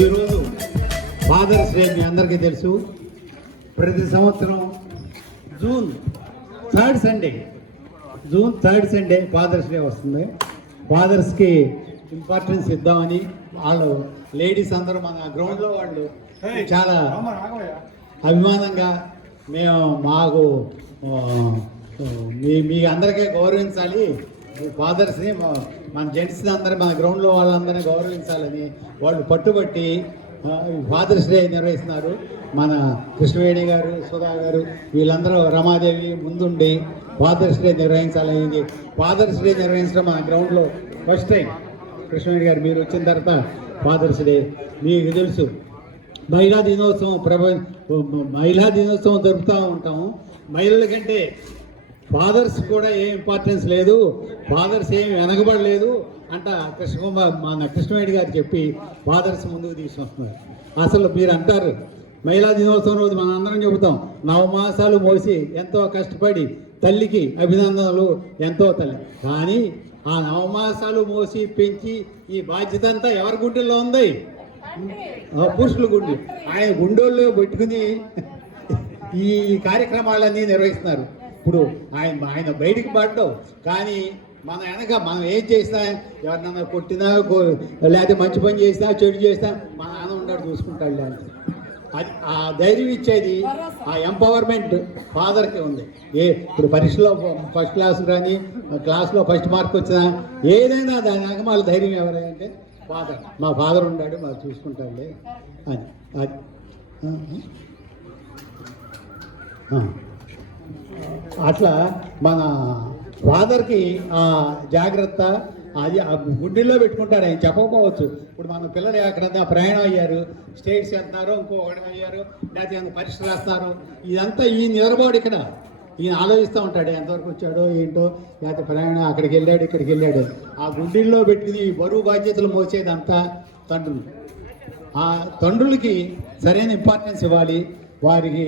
ఈరోజు fathers day మీ అందరికీ తెలుసు. ప్రతి సంవత్సరం June third Sunday Father's Day వస్తుంది. ఫాదర్స్కి ఇంపార్టెన్స్ ఇద్దామని వాళ్ళు లేడీస్ అందరూ మన గ్రౌండ్లో వాళ్ళు చాలా అభిమానంగా మేము మాకు మీ అందరికీ గౌరవించాలి, ఫాదర్స్ని మన జెంట్స్ని అందరూ మన గ్రౌండ్లో వాళ్ళందరినీ గౌరవించాలని వాళ్ళు పట్టుబట్టి ఫాదర్స్ డే నిర్వహిస్తున్నారు. మన కృష్ణవేణి గారు, సుధా గారు వీళ్ళందరూ, రమాదేవి ముందుండి ఫాదర్స్ డే నిర్వహించాలని, ఫాదర్స్ డే నిర్వహించడం మన గ్రౌండ్లో ఫస్ట్ టైం. కృష్ణవేణి గారు మీరు వచ్చిన తర్వాత ఫాదర్స్ డే మీకు తెలుసు. మహిళా దినోత్సవం జరుపుతూ ఉంటాము. మహిళల కంటే ఫాదర్స్ కూడా ఏం ఇంపార్టెన్స్ లేదు, ఫాదర్స్ ఏమి వెనకబడలేదు అంట మన కృష్ణవేణి గారు చెప్పి ఫాదర్స్ ముందుకు తీసుకొస్తున్నారు. అసలు మీరు అంటారు మహిళా దినోత్సవం రోజు మన అందరం చెబుతాం, 9 మాసాలు మోసి ఎంతో కష్టపడి తల్లికి అభినందనలు, ఎంతో తల్లి. కానీ ఆ 9 మాసాలు మోసి పెంచి ఈ బాధ్యత అంతా ఎవరి గుండెల్లో ఉంది? పురుషుల గుండె. ఆయన గుండెల్లో పెట్టుకుని ఈ కార్యక్రమాలన్నీ నిర్వహిస్తున్నారు. ఇప్పుడు ఆయన బయటికి పడ్డావు, కానీ మన వెనక మనం ఏం చేసినా, ఎవరినన్నా కొట్టినా లేకపోతే మంచి పని చేసినా చెడు చేసినా మన నాన్న ఉన్నాడు, చూసుకుంటాడు. లేకపోతే అది ఆ ధైర్యం ఇచ్చేది, ఆ ఎంపవర్మెంట్ ఫాదర్కి ఉంది. ఇప్పుడు పరీక్షలో ఫస్ట్ క్లాస్ కానీ క్లాస్లో ఫస్ట్ మార్క్ వచ్చినా ఏదైనా దాని వెనక వాళ్ళ ధైర్యం ఎవరంటే ఫాదర్. మా ఫాదర్ ఉన్నాడు, మాకు చూసుకుంటాడులే అని. అది అట్లా మన ఫాదర్కి ఆ జాగ్రత్త అది గుండెల్లో పెట్టుకుంటారు. ఆయన చెప్పకపోవచ్చు. ఇప్పుడు మన పిల్లలు ఎక్కడన్నా ప్రయాణం అయ్యారు, స్టేట్స్ వెళ్తున్నారు, ఇంకొకటి అయ్యారు, లేకపోతే పరీక్షలు రాస్తున్నారు, ఇదంతా ఈ నిద్రపోడు. ఇక్కడ ఈయన ఆలోచిస్తూ ఉంటాడు ఎంతవరకు వచ్చాడో ఏంటో, లేకపోతే ప్రయాణం అక్కడికి వెళ్ళాడు ఇక్కడికి వెళ్ళాడు. ఆ గుండెల్లో పెట్టుకుని బరువు బాధ్యతలు మోసేదంతా తండ్రులు. ఆ తండ్రులకి సరైన ఇంపార్టెన్స్ ఇవ్వాలి, వారికి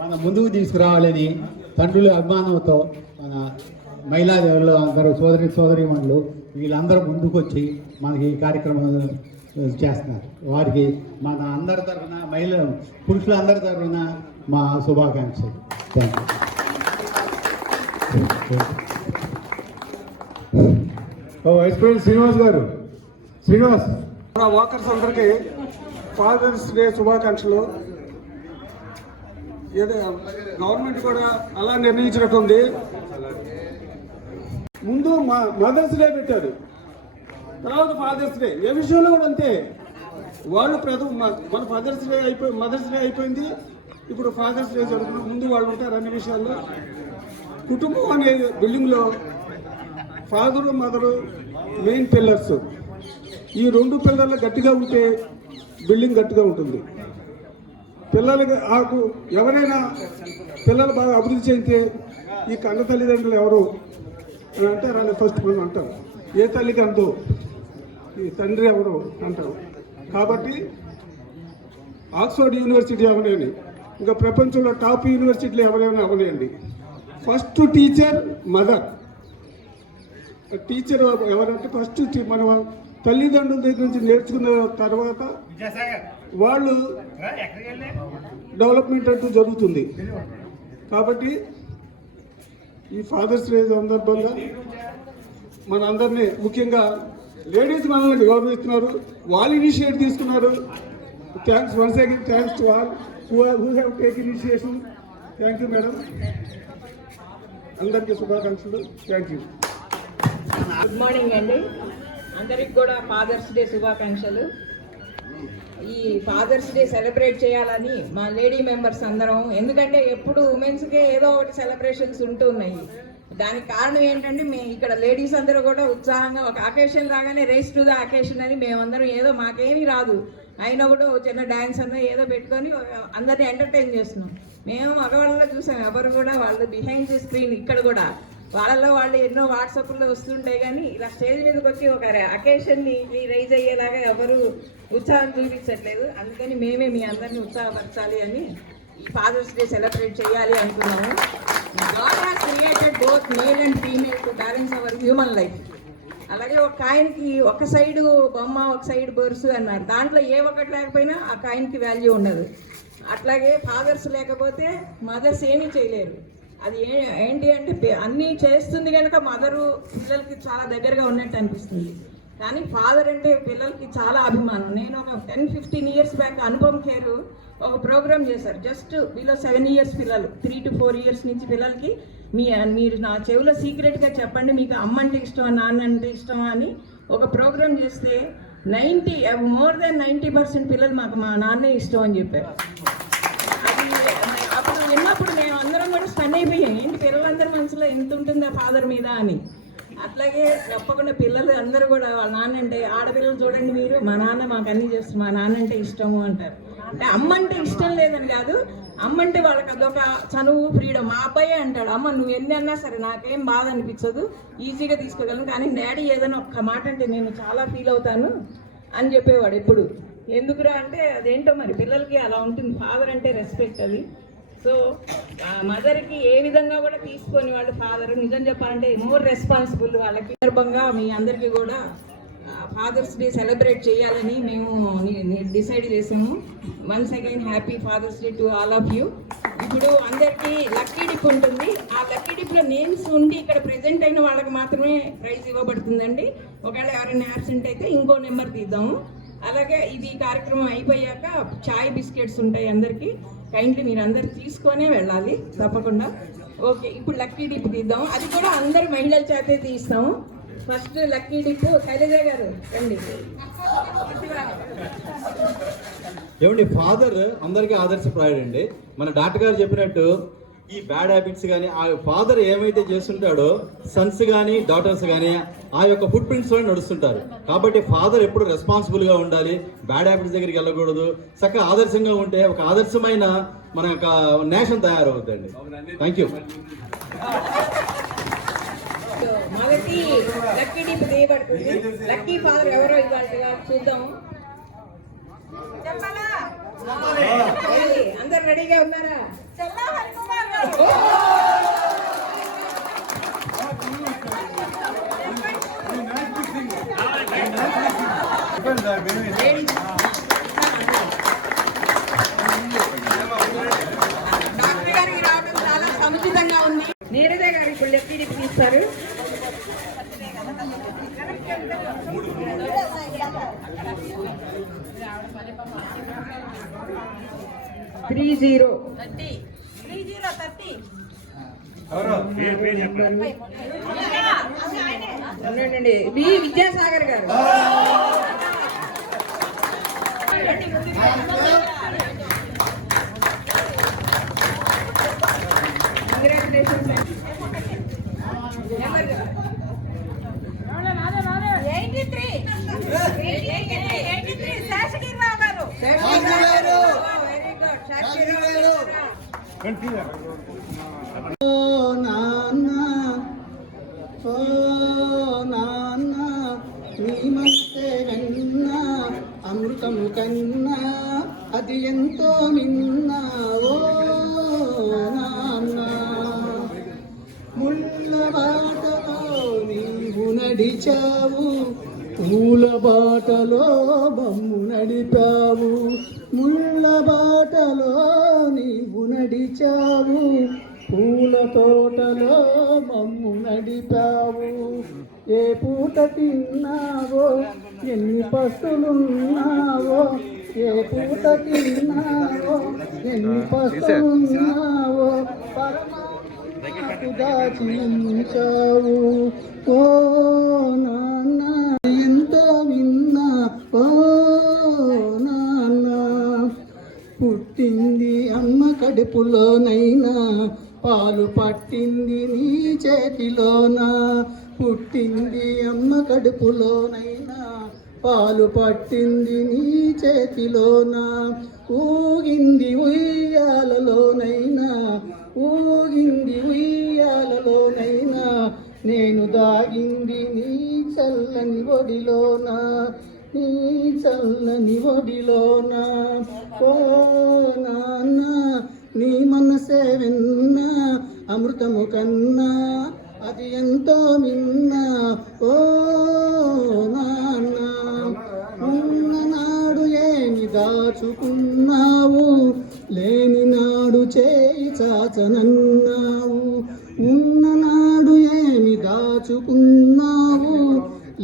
మన ముందుకు తీసుకురావాలని తండ్రుల అభిమానంతో మన మహిళా దేవుళ్ళు అందరూ సోదరీమణులు వీళ్ళందరూ ముందుకు వచ్చి మనకి ఈ కార్యక్రమం చేస్తున్నారు. వారికి మన అందరి తరఫున, పురుషులందరి తరఫున మా శుభాకాంక్షలు. Thank you. Vice president Srinivas garu. Srinivas, walkers అందరికీ ఫాదర్స్ డే శుభాకాంక్షలు. గవర్నమెంట్ కూడా అలా నిర్ణయించినట్టుంది. ముందు మదర్స్ డే పెట్టారు, తర్వాత ఫాదర్స్ డే. ఏ విషయంలో కూడా అంతే. వాళ్ళు మన మదర్స్ డే అయిపోయింది, ఇప్పుడు ఫాదర్స్ డే జరుగుతుంది. ముందు వాళ్ళు ఉంటారు అన్ని విషయాల్లో. కుటుంబం అనే బిల్డింగ్లో ఫాదరు మదరు మెయిన్ పిల్లర్స్. ఈ 2 పిల్లర్లు గట్టిగా ఉంటే బిల్డింగ్ గట్టిగా ఉంటుంది. పిల్లలకి ఎవరైనా పిల్లలు బాగా అభివృద్ధి చెందితే ఈ కన్న తల్లిదండ్రులు ఎవరు అంటారు అని ఫస్ట్ మనం అంటారు. ఏ తల్లికి అందో ఈ తండ్రి ఎవరు అంటారు. కాబట్టి ఆక్స్ఫర్డ్ యూనివర్సిటీ అవనేయండి, ఇంకా ప్రపంచంలో టాప్ యూనివర్సిటీలు ఎవరైనా అవనేయండి, ఫస్ట్ టీచర్ మదర్. టీచర్ ఎవరంటే ఫస్ట్ మన తల్లిదండ్రుల దగ్గర నుంచి నేర్చుకున్న తర్వాత వాళ్ళు డెవలప్మెంట్ అంటూ జరుగుతుంది. కాబట్టి ఈ ఫాదర్స్ డే సందర్భంగా మన అందరినీ, ముఖ్యంగా లేడీస్ మనల్ని గౌరవిస్తున్నారు, వాళ్ళు ఇనిషియేట్ తీసుకున్నారు. Thanks once again, thanks to all who have take initiation. Thank you madam. అందరికీ శుభాకాంక్షలు. Thank you. గుడ్ మార్నింగ్ అండి. అందరికి కూడా ఫాదర్స్ డే శుభాకాంక్షలు. ఈ ఫాదర్స్ డే సెలబ్రేట్ చేయాలని మా లేడీ మెంబర్స్ అందరం, ఎందుకంటే ఎప్పుడు ఉమెన్స్కే ఏదో ఒకటి సెలబ్రేషన్స్ ఉంటూ ఉన్నాయి. దానికి కారణం ఏంటంటే మేము ఇక్కడ లేడీస్ అందరూ కూడా ఉత్సాహంగా ఒక అకేషన్ రాగానే రేస్ టు ద అకేషన్ అని మేమందరం, ఏదో మాకేమీ రాదు అయినా కూడా చిన్న డ్యాన్స్ అన్న ఏదో పెట్టుకొని అందరినీ ఎంటర్టైన్ చేస్తున్నాం. మేము మగవాళ్ళలో చూసాం, ఎవరు కూడా వాళ్ళు బిహైండ్ ది స్క్రీన్ ఇక్కడ కూడా వాళ్ళలో వాళ్ళు ఎన్నో వాట్సాప్లో వస్తుంటాయి, కానీ ఇలా స్టేజ్ మీదకి వచ్చి ఒక అకేషన్ని రైజ్ అయ్యేలాగా ఎవరు ఉత్సాహం చూపించట్లేదు. అందుకని మేమే మీ అందరినీ ఉత్సాహపరచాలి అని ఈ ఫాదర్స్ డే సెలబ్రేట్ చేయాలి అనుకున్నాము. God has created both male and female to balance our human life. అలాగే ఒక కాయిన్కి ఒక సైడు బొమ్మ ఒక సైడ్ బొరుసు అన్నారు. దాంట్లో ఏ ఒక్కటి లేకపోయినా ఆ కాయిన్కి వాల్యూ ఉండదు. అట్లాగే ఫాదర్స్ లేకపోతే మదర్స్ ఏమీ చేయలేరు. అది ఏంటి అంటే అన్నీ చేస్తుంది కనుక మదరు పిల్లలకి చాలా దగ్గరగా ఉన్నట్టు అనిపిస్తుంది. కానీ ఫాదర్ అంటే పిల్లలకి చాలా అభిమానం. నేను ఒక 10-15 ఇయర్స్ బ్యాక్ అనుపమ్ కేర్ ఒక ప్రోగ్రామ్ చేశారు. జస్ట్ బిలో 7 ఇయర్స్ పిల్లలు, 3 to 4 ఇయర్స్ నుంచి పిల్లలకి మీరు నా చెవిలో సీక్రెట్గా చెప్పండి మీకు అమ్మ అంటే ఇష్టమా నాన్న అంటే ఇష్టమా అని ఒక ప్రోగ్రామ్ చేస్తే మోర్ దాన్ 90% పిల్లలు మాకు మా నాన్నే ఇష్టం అని చెప్పారు. అది అప్పుడు విన్నప్పుడు మేము అందరం కూడా స్టన్ అయిపోయాం, ఏంటి పిల్లలందరి మనసులో ఎంత ఉంటుందా ఫాదర్ మీద అని. అట్లాగే తప్పకుండా పిల్లలు అందరూ కూడా వాళ్ళ నాన్న అంటే, ఆడపిల్లలు చూడండి మీరు, మా నాన్న మాకు అన్నీ చేస్తారు, మా నాన్న అంటే ఇష్టము అంటారు. అంటే అమ్మ అంటే ఇష్టం లేదని కాదు, అమ్మ అంటే వాళ్ళకి అదొక చనువు, ఫ్రీడమ్. మా అబ్బాయి అంటాడు, అమ్మ నువ్వు ఎన్ని అన్నా సరే నాకేం బాధ అనిపించదు, ఈజీగా తీసుకోగలను, కానీ డాడీ ఏదైనా ఒక్క మాట అంటే నేను చాలా ఫీల్ అవుతాను అని చెప్పేవాడు ఎప్పుడు. ఎందుకురా అంటే అదేంటో మరి పిల్లలకి అలా ఉంటుంది, ఫాదర్ అంటే రెస్పెక్ట్ అది. సో మదర్కి ఏ విధంగా కూడా తీసుకొని వాళ్ళు ఫాదర్ నిజం చెప్పాలంటే మోర్ రెస్పాన్సిబుల్. వాళ్ళకి సందర్భంగా మీ అందరికీ కూడా ఫాదర్స్ డే సెలబ్రేట్ చేయాలని మేము డిసైడ్ చేసాము. Once again happy Father's Day to all of you. ఇప్పుడు అందరికీ లక్కీ డిప్ ఉంటుంది. ఆ లక్కీ డిప్లో నేమ్స్ ఉండి ఇక్కడ ప్రెజెంట్ అయిన వాళ్ళకి మాత్రమే ప్రైజ్ ఇవ్వబడుతుందండి. ఒకవేళ ఎవరైనా యాబ్సెంట్ అయితే ఇంకో నెంబర్ తీద్దాము. అలాగే ఇది కార్యక్రమం అయిపోయాక చాయ్ బిస్కెట్స్ ఉంటాయి అందరికీ, కైండ్లీ మీరు అందరు తీసుకొనే వెళ్ళాలి తప్పకుండా. ఓకే, ఇప్పుడు లక్కీ డిప్ తీద్దాం. అది కూడా అందరు మహిళల చేతే తీస్తాము. ఫస్ట్ లక్కీ డిప్ శైలజ గారు రండి. ఏమండి, ఫాదర్ అందరికీ ఆదర్శప్రాయుడు అండి. మన డాక్టర్ గారు చెప్పినట్టు ఈ బ్యాడ్ హ్యాబిట్స్ కానీ ఆ ఫాదర్ ఏమైతే చేస్తుంటాడో సన్స్ కానీ డాటర్స్ కానీ ఆ యొక్క ఫుట్ ప్రింట్స్లో నడుస్తుంటారు. కాబట్టి ఫాదర్ ఎప్పుడు రెస్పాన్సిబుల్గా ఉండాలి, బ్యాడ్ హ్యాబిట్స్ దగ్గరికి వెళ్ళకూడదు, చక్కగా ఆదర్శంగా ఉంటే ఒక ఆదర్శమైన మన యొక్క నేషన్ తయారవుతుందండి. Thank you. మొదటి లక్కీ డిప్ తీయబడుతుంది. లక్కీ ఫాదర్ ఎవరో ఇవాళ చూద్దాము. అందరు రెడీగా ఉన్నారా? డాక్టర్ గారికి రావడం చాలా సముచితంగా ఉంది. నీరజ గారు ఇప్పుడు లక్కీ డిప్ తీస్తారు. బి విద్యాసాగర్ గారు. కంగ్రాచులేషన్స్. 83 శేషగిరిరావు గారు. Very good. శేషగిరిరావు ఓ నాన్న నీ మనసే వెన్న అమృతము కన్నా అది ఎంతో మిన్న. ఓ నాన్న ముళ్ళ బాటలో నీవు నడిచావు, పూల బాటలో బొమ్ము నడిపావు. ముళ్ళ బాటలో నీవు నడిచావు, పూల తోటలో మమ్ము నడిపావు. ఏ పూట తిన్నావో, ఎన్ని పస్తులున్నావో, ఏ పూట తిన్నావో, ఎన్ని పస్తులున్నావో, పరమాత్మకు దాచించావు. ఓ నాన్న ఎంతో విన్నా, ఓ నాన్న పుట్టింది అమ్మ కడుపులోనైనా, పాలు పట్టింది నీ చేతిలోనా. పుట్టింది అమ్మ కడుపులోనైనా, పాలు పట్టింది నీ చేతిలోనా. ఊగింది ఉయ్యాలలోనైనా, ఊగింది ఉయ్యాలలోనైనా, నేను దాగింది నీ చల్లని ఒడిలోనా, నీ చల్లని ఒడిలోనా. ఓ నాన్న నీ మనసే వెన్న అమృతము కన్నా అది ఎంతో మిన్న ఓ నాన్న ఉన్ననాడు ఏమి దాచుకున్నావు లేని నాడు చేయి చాచనన్నావు ఉన్ననాడు ఏమి దాచుకున్నావు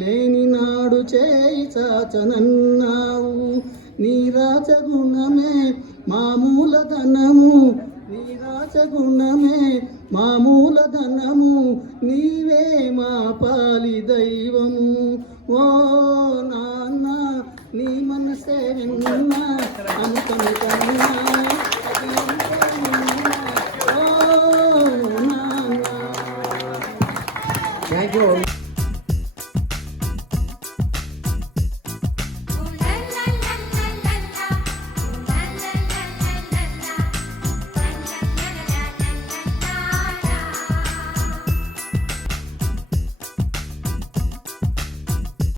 లేని నాడు చేయి చాచనన్నావు నీ రాజగుణమే మామూలధనము నీ రాజగుణమే మామూలధనము నీవే మా పాలి దైవము ఓ నాన్న నీ మనసే విన్నా అనుకని